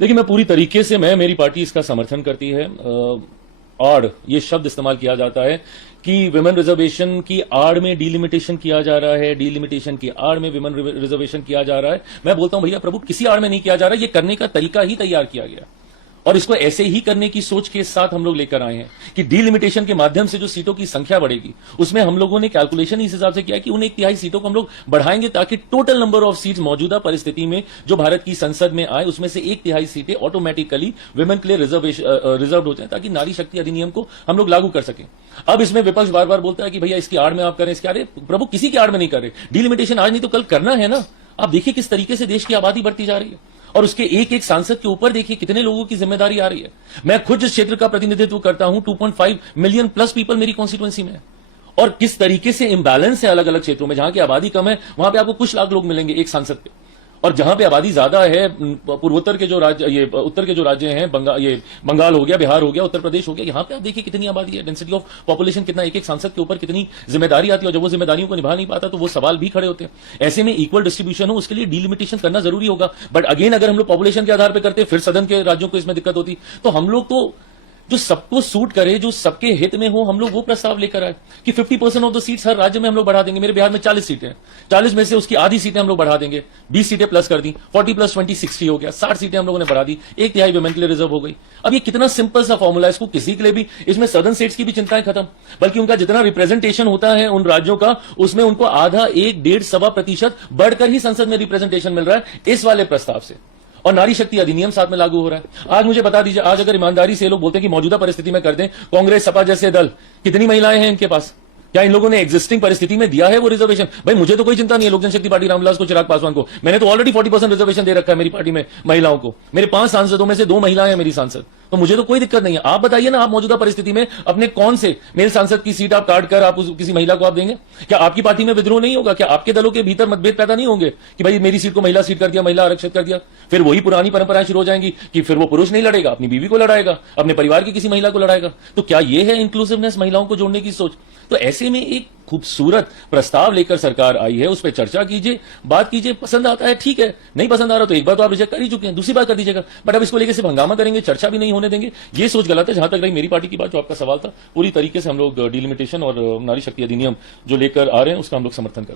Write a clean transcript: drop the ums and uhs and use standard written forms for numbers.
देखिए, मैं पूरी तरीके से मेरी पार्टी इसका समर्थन करती है। आड़ ये शब्द इस्तेमाल किया जाता है कि विमेन रिजर्वेशन की आड़ में डीलिमिटेशन किया जा रहा है, डीलिमिटेशन की आड़ में विमेन रिजर्वेशन किया जा रहा है। मैं बोलता हूं भैया प्रभु, किसी आड़ में नहीं किया जा रहा है, ये करने का तरीका ही तैयार किया गया और इसको ऐसे ही करने की सोच के साथ हम लोग लेकर आए हैं कि डीलिमिटेशन के माध्यम से जो सीटों की संख्या बढ़ेगी, उसमें हम लोगों ने कैलकुलेशन इस हिसाब से किया कि उन 1/3 सीटों को हम लोग बढ़ाएंगे ताकि टोटल नंबर ऑफ सीट्स मौजूदा परिस्थिति में जो भारत की संसद में आए उसमें से 1/3 सीटें ऑटोमेटिकली विमेन के लिए रिजर्व हो जाए ताकि नारी शक्ति अधिनियम को हम लोग लागू कर सकें। अब इसमें विपक्ष बार बार बोलता है कि भैया इसकी आड़ में आप करें, इसके आड़ प्रभु किसी की आड़ में नहीं कर रहे। डीलिमिटेशन आज नहीं तो कल करना है ना। आप देखिए किस तरीके से देश की आबादी बढ़ती जा रही है और उसके एक एक सांसद के ऊपर देखिए कितने लोगों की जिम्मेदारी आ रही है। मैं खुद जिस क्षेत्र का प्रतिनिधित्व करता हूं 2.5 मिलियन प्लस पीपल मेरी कॉन्स्टिट्यूएंसी में है और किस तरीके से इंबैलेंस है अलग अलग क्षेत्रों में। जहां की आबादी कम है वहां पे आपको कुछ लाख लोग मिलेंगे एक सांसद पे, और जहां पे आबादी ज्यादा है पूर्वोत्तर के जो राज्य, ये उत्तर के जो राज्य हैं, बंगाल हो गया, बिहार हो गया, उत्तर प्रदेश हो गया, यहां पे आप देखिए कितनी आबादी है, डेंसिटी ऑफ पॉपुलेशन कितना, एक एक सांसद के ऊपर कितनी जिम्मेदारी आती है और जब वो जिम्मेदारियों को निभा नहीं पाता तो वो सवाल भी खड़े होते हैं। ऐसे में इक्वल डिस्ट्रीब्यूशन हो उसके लिए डीलिमिटेशन करना जरूरी होगा। बट अगेन अगर हम लोग पॉपुलेशन के आधार पर करते फिर सदन के राज्यों को इसमें दिक्कत होती। तो हम लोग तो जो सबको सूट करे, जो सबके हित में हो, हम लोग वो प्रस्ताव लेकर आए कि 50% ऑफ द सीट्स हर राज्य में हम लोग बढ़ा देंगे। मेरे बिहार में 40 सीटें हैं, 40 में से उसकी आधी सीटें हम लोग बढ़ा देंगे, 20 सीटें प्लस कर दी, 40 + 20 60 हो गया, 60 सीटें हम लोगों ने बढ़ा दी, 1/3 विमेन के लिए रिजर्व हो गई। अब ये कितना सिंपल सा फॉर्मूला है, इसको किसी के लिए भी, इसमें सदन सीट्स की भी चिंताएं खत्म, बल्कि उनका जितना रिप्रेजेंटेशन होता है उन राज्यों का उसमें उनको आधा, 1, 1.5, सवा प्रतिशत बढ़कर ही संसद में रिप्रेजेंटेशन मिल रहा है इस वाले प्रस्ताव से। और नारी शक्ति अधिनियम साथ में लागू हो रहा है। आज मुझे बता दीजिए, आज अगर ईमानदारी से लोग बोलते हैं कि मौजूदा परिस्थिति में कर दें, कांग्रेस सपा जैसे दल, कितनी महिलाएं हैं इनके पास? क्या इन लोगों ने एग्जिस्टिंग परिस्थिति में दिया है वो रिजर्वेशन? भाई मुझे तो कोई चिंता नहीं है लोक जनशक्ति पार्टी रामविलास को, चिराग पासवान को, मैंने तो ऑलरेडी 40% रिजर्वेशन दे रखा है मेरी पार्टी में महिलाओं को। मेरे 5 सांसदों में से 2 महिलाएं हैं मेरी सांसद, तो मुझे तो कोई दिक्कत नहीं है। आप बताइए ना, आप मौजूदा परिस्थिति में अपने कौन से मेल सांसद की सीट आप काट कर आप किसी महिला को आप देंगे? क्या आपकी पार्टी में विद्रोह नहीं होगा? क्या आपके दलों के भीतर मतभेद पैदा नहीं होंगे कि भाई मेरी सीट को महिला सीट कर दिया, महिला आरक्षित कर दिया? फिर वही पुरानी परंपराएं शुरू हो जाएंगी कि फिर वो पुरुष नहीं लड़ेगा, अपनी बीवी को लड़ाएगा, अपने परिवार की किसी महिला को लड़ाएगा। तो क्या ये है इंक्लूसिवनेस, महिलाओं को जोड़ने की सोच? तो ऐसे में एक खूबसूरत प्रस्ताव लेकर सरकार आई है, उस पर चर्चा कीजिए, बात कीजिए, पसंद आता है ठीक है, नहीं पसंद आ रहा तो एक बार तो आप रिजेक्ट कर ही चुके हैं, दूसरी बार कर दीजिएगा। बट अब इसको लेकर सिर्फ हंगामा करेंगे, चर्चा भी नहीं होने देंगे, ये सोच गलत है। जहां तक रही मेरी पार्टी की बात, जो आपका सवाल था, पूरी तरीके से हम लोग डीलिमिटेशन और नारी शक्ति अधिनियम जो लेकर आ रहे हैं उसका हम लोग समर्थन करते हैं।